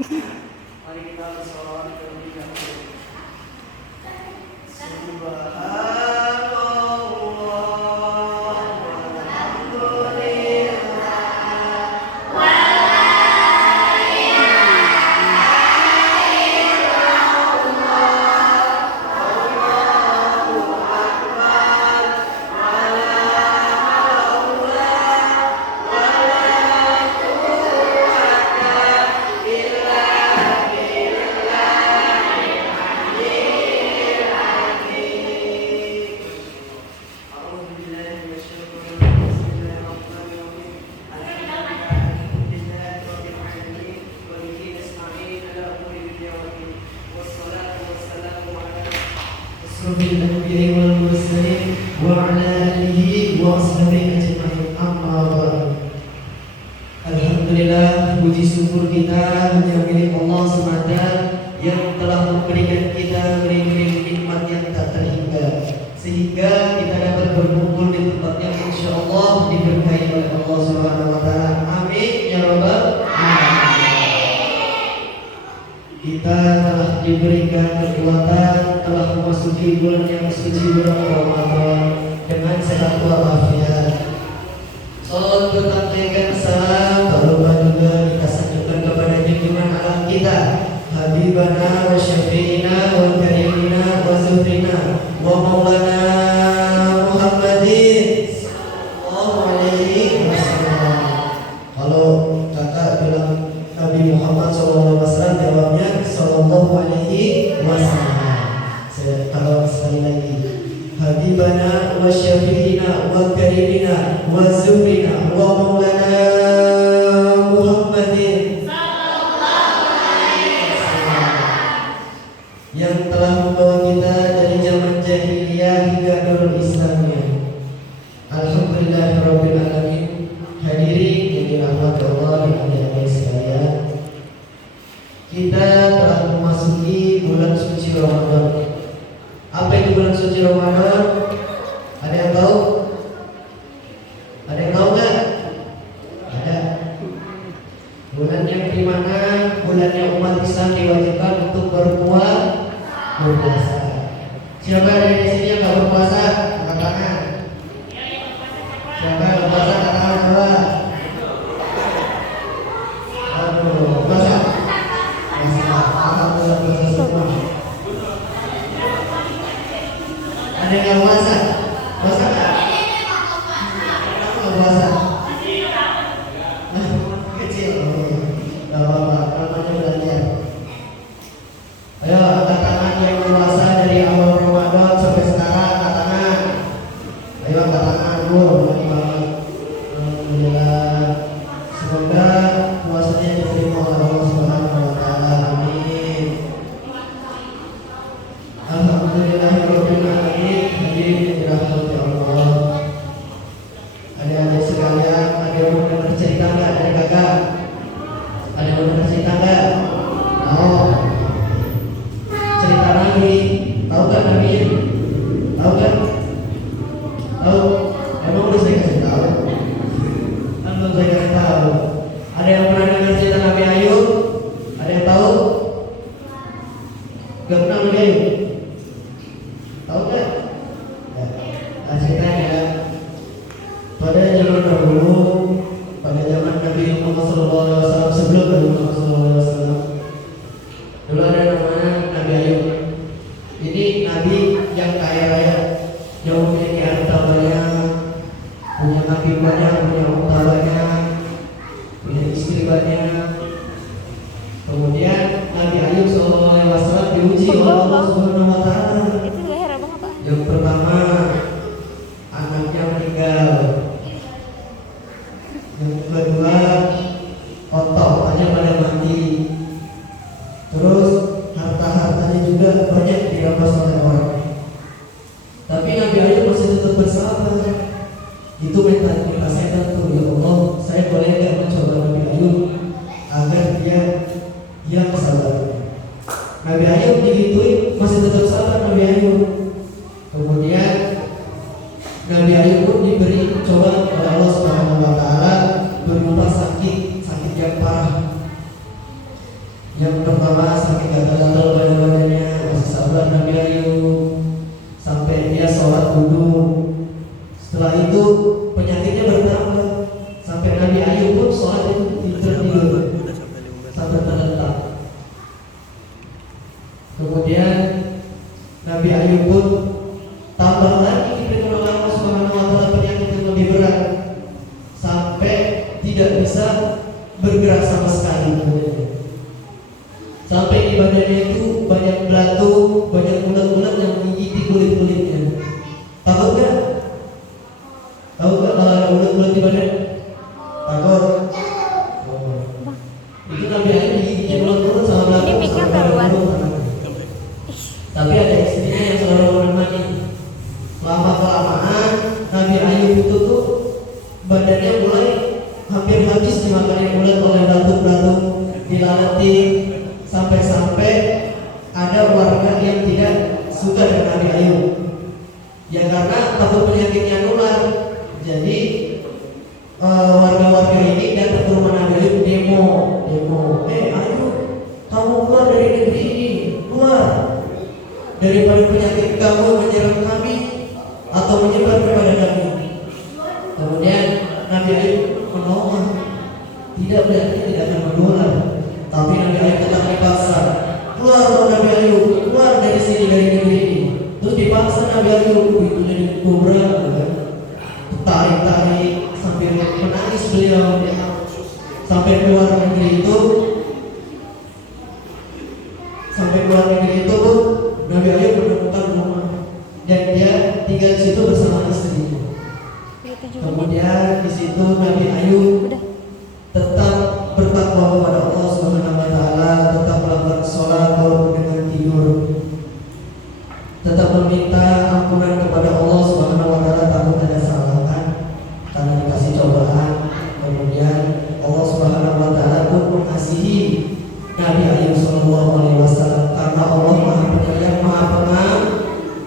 Mari kita bersolawat terlebih dahulu. Alhamdulillah, puji syukur kita hanya milik Allah semata yang telah memberikan kita nikmat yang tak terhingga, sehingga kita dapat berkumpul di tempat yang insyaallah diberkahi oleh Allah Subhanahu wa taala. Amin ya rabbal alamin. Kita telah diberikan kekuatan, telah memasuki bulan yang suci, bulan Ramadan, dengan sehat walafiat. Salat bertampilkan salam, tak lupa juga kita sanjungkan kepada junjungan alam kita, Habibana wa Syafi'ina wa Karimina wa Zuhrina wa Maulana Muhammadin sallallahu alaihi wasallam. Kalau kakak bilang Nabi Muhammad sallallahu alaihi wasallam, jawabnya sallallahu alaihi wasallam. Kalau sekali lagi, Habibana wa Syafi'ina wa Karimina wa Zuhrina wa Maulana Muhammadin sallallahu alaihi wasallam, yang telah membawa kita dari zaman jahiliyah hingga nurul Islamnya. Alhamdulillahirabbil alamin. Hadirin yang dirahmati Allah dan adik-adik sekalian, kita telah memasuki bulan suci Ramadan. Apa itu bulan suci Ramadan? Ada yang tahu? Ada yang tahu nggak? Ada. Bulan yang dimana bulannya umat Islam diwajibkan untuk berpuasa. Siapa dari sini yang nggak berpuasa? Angkat tangan. Siapa yang berpuasa? Angkat tangan coba. Aduh, puasa. Alhamdulillah puasa semua. Ada yang puasa? Puasa nggak? Nggak puasa? Kecil. Nggak apa-apa, namanya belajar. Ayo angkat tangan yang puasa dari awal Ramadan sampai sekarang, angkat tangan. Ayo angkat tangan dulu. Alhamdulillah. Semoga puasanya diterima oleh Allah Subhanahu wa taala. Amin. Alhamdulillahirabbil alamin. Hadirin dirahmati Allah. Adik-adik sekalian, ada yang mau dengar cerita nggak dari kakak? Ada yang mau dengar cerita nggak? Oh, cerita Nabi. Tahu kan Nabi? Tahu kan? Tahu? Emang udah saya kasih tahu? Kan belum saya kasih tahu. Ada yang pernah dengar cerita Nabi Ayub? Ada yang tahu? Gak pernah Nabi Ayub? Tahu nggak? Nah, ceritanya pada zaman dahulu, pada zaman Nabi Muhammad SAW, sebelum Nabi Muhammad SAW, dulu ada namanya Nabi Ayub. Ini Nabi yang kaya raya, yang memiliki harta banyak, punya kaki banyak, punya unta banyak, punya istri banyak. Kemudian Nabi Ayub SAW diuji oleh Allah Subhanahu wa taala. Yang pertama, anaknya meninggal. Yang kedua, otot-ototnya pada mati. Terus harta-hartanya juga banyak dirampas oleh orang. Tapi Nabi Ayub masih tetap bersabar. Itu mentalitas setan tuh, ya Allah, saya boleh nggak mencoba Nabi Ayub agar dia bersabar. Nabi Ayub digituin masih tetap sabar Nabi Ayub. Kemudian Nabi Ayub pun diberi cobaan oleh Allah Subhanahu wa taala berupa sakit yang parah. Yang pertama saking gatal-gatal badannya, masih sabar Nabi Ayub sampai dia sholat wudhu. Setelah itu penyakitnya bertambah sampai Nabi Ayub pun sholat itu tertidur sampai terlentang. Kemudian Nabi Ayub pun tambah lagi diberikan oleh Allah Subhanahu wa taala penyakit yang lebih berat sampai tidak bisa bergerak sama sekali. Sampai di badannya itu banyak belatung, banyak ulat-ulat yang menggigit kulit-kulitnya. Takut gak? Tahu gak kalau ada ulat-ulat di badan? Takut? Oh. Itu Nabi Ayub digigit ulat-ulat sama belatung. Ini mic-nya keluar. Tapi ada istrinya yang selalu menemani. Lama-kelamaan Nabi Ayub itu tuh badannya mulai hampir habis dimakan ulat oleh belatung-belatung, dilaletin, sampai-sampai ada warga yang tidak suka dengan Nabi Ayub. Ya karena takut penyakitnya nular. Jadi warga-warga ini datang ke rumah Nabi Ayub demo. Ayub, kamu keluar dari negeri ini, keluar. Daripada penyakit kamu menyerang kami atau menyebar kepada kami. Kemudian Nabi Ayub menolak. Tidak, berarti tidak akan menular. Tapi Nabi Ayub tetap dipaksa. Keluar Nabi Ayub, keluar dari sini, dari negeri ini. Terus dipaksa Nabi Ayub, itu jadi kubra, tarik-tarik sambil menangis beliau. Sampai keluar negeri itu, pun Nabi Ayub menemukan rumah dan dia tinggal di situ bersama istrinya. Kemudian di situ Nabi Ayub tetap bertakwa kepada Allah Subhanahu wa taala, tetap melakukan sholat walaupun dengan tidur, tetap meminta ampunan kepada Allah Subhanahu wa taala takut ada kesalahan karena dikasih cobaan. Kemudian Allah Subhanahu wa taala pun mengasihi Nabi Ayub sallallahu alaihi wasallam karena Allah Maha Penyayang, Maha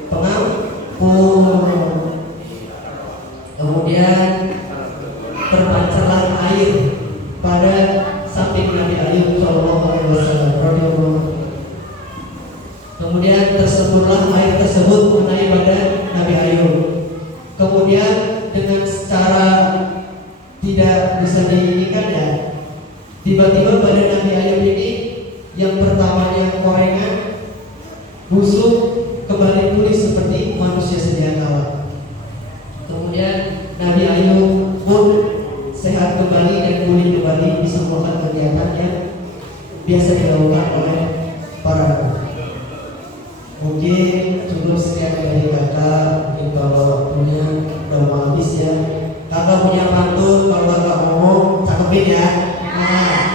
Pengampun. Kemudian terpancarlah air pada samping Nabi Ayub sallallahu alaihi wasallam. Kemudian tersebutlah air tersebut mengenai badan Nabi Ayub. Kemudian dengan secara tidak bisa diinginkan ya, tiba-tiba badan Nabi Ayub ini yang pertamanya korengan, busuk, kembali pulih seperti manusia sedia kala. Kemudian Nabi Ayub pun sehat kembali dan pulih kembali, bisa melakukan kegiatan yang biasa dilakukan oleh para nabi. Mungkin cukup sekian dari kakak. Mungkin kalau waktunya udah mau habis ya. Kakak punya pantun, kalau kakak ngomong cakepin ya. Nah,